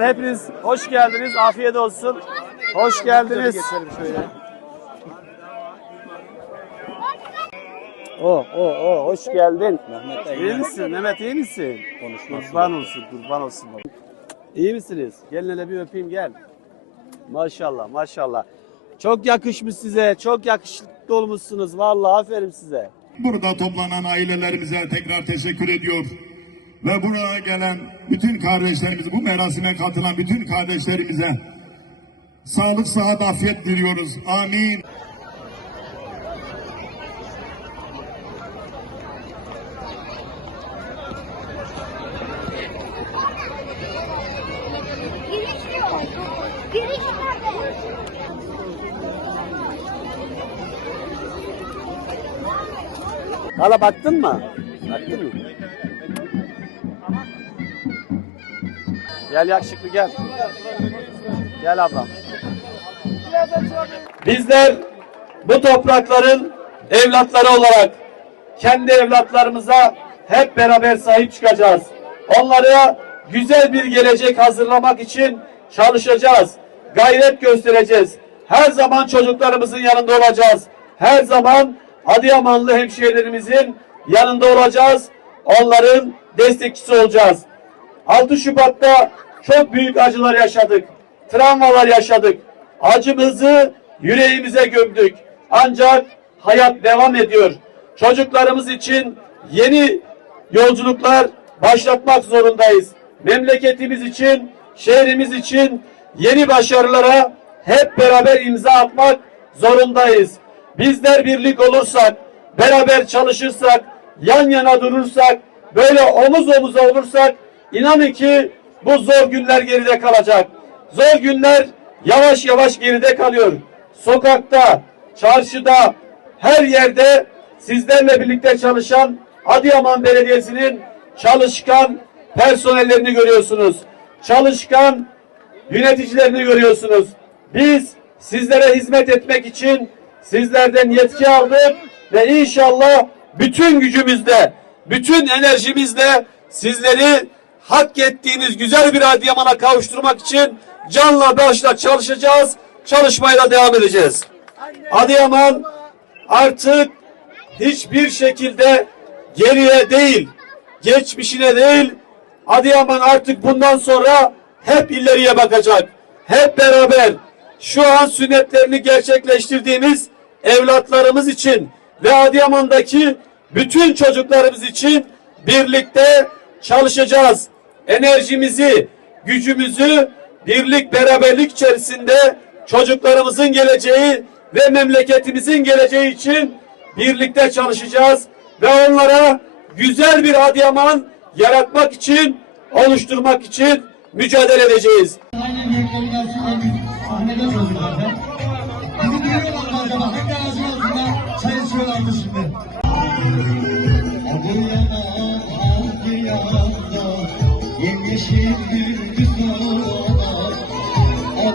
Hepiniz hoş geldiniz. Afiyet olsun. Hoş geldiniz. O, o, o, hoş geldin. İyi misin? Mehmet iyi misin? Kurban olsun, kurban olsun. İyi misiniz? Gelin hele bir öpeyim gel. Maşallah, maşallah. Çok yakışmış size. Çok yakışıklı olmuşsunuz. Vallahi aferin size. Burada toplanan ailelerimize tekrar teşekkür ediyor. Ve buraya gelen bütün kardeşlerimiz, bu merasime katılan bütün kardeşlerimize sağlık, sıhhat, afiyet diliyoruz. Amin. Hala baktın mı? Baktın mı? Gel yakışıklı gel. Gel ablam. Bizler bu toprakların evlatları olarak kendi evlatlarımıza hep beraber sahip çıkacağız. Onlara güzel bir gelecek hazırlamak için çalışacağız. Gayret göstereceğiz. Her zaman çocuklarımızın yanında olacağız. Her zaman Adıyamanlı hemşehrilerimizin yanında olacağız. Onların destekçisi olacağız. 6 Şubat'ta çok büyük acılar yaşadık. Travmalar yaşadık. Acımızı yüreğimize gömdük. Ancak hayat devam ediyor. Çocuklarımız için yeni yolculuklar başlatmak zorundayız. Memleketimiz için, şehrimiz için yeni başarılara hep beraber imza atmak zorundayız. Bizler birlik olursak, beraber çalışırsak, yan yana durursak, böyle omuz omuza olursak inanın ki bu zor günler geride kalacak. Zor günler yavaş yavaş geride kalıyor. Sokakta, çarşıda, her yerde sizlerle birlikte çalışan Adıyaman Belediyesi'nin çalışkan personellerini görüyorsunuz. Çalışkan yöneticilerini görüyorsunuz. Biz sizlere hizmet etmek için sizlerden yetki aldık ve inşallah bütün gücümüzle, bütün enerjimizle sizleri hak ettiğiniz güzel bir Adıyaman'a kavuşturmak için canla başla çalışacağız. Çalışmaya da devam edeceğiz. Adıyaman artık hiçbir şekilde geriye değil, geçmişine değil, Adıyaman artık bundan sonra hep ileriye bakacak. Hep beraber şu an sünnetlerini gerçekleştirdiğimiz evlatlarımız için ve Adıyaman'daki bütün çocuklarımız için birlikte çalışacağız enerjimizi, gücümüzü birlik beraberlik içerisinde çocuklarımızın geleceği ve memleketimizin geleceği için birlikte çalışacağız ve onlara güzel bir Adıyaman yaratmak için, oluşturmak için mücadele edeceğiz. Ahmet'e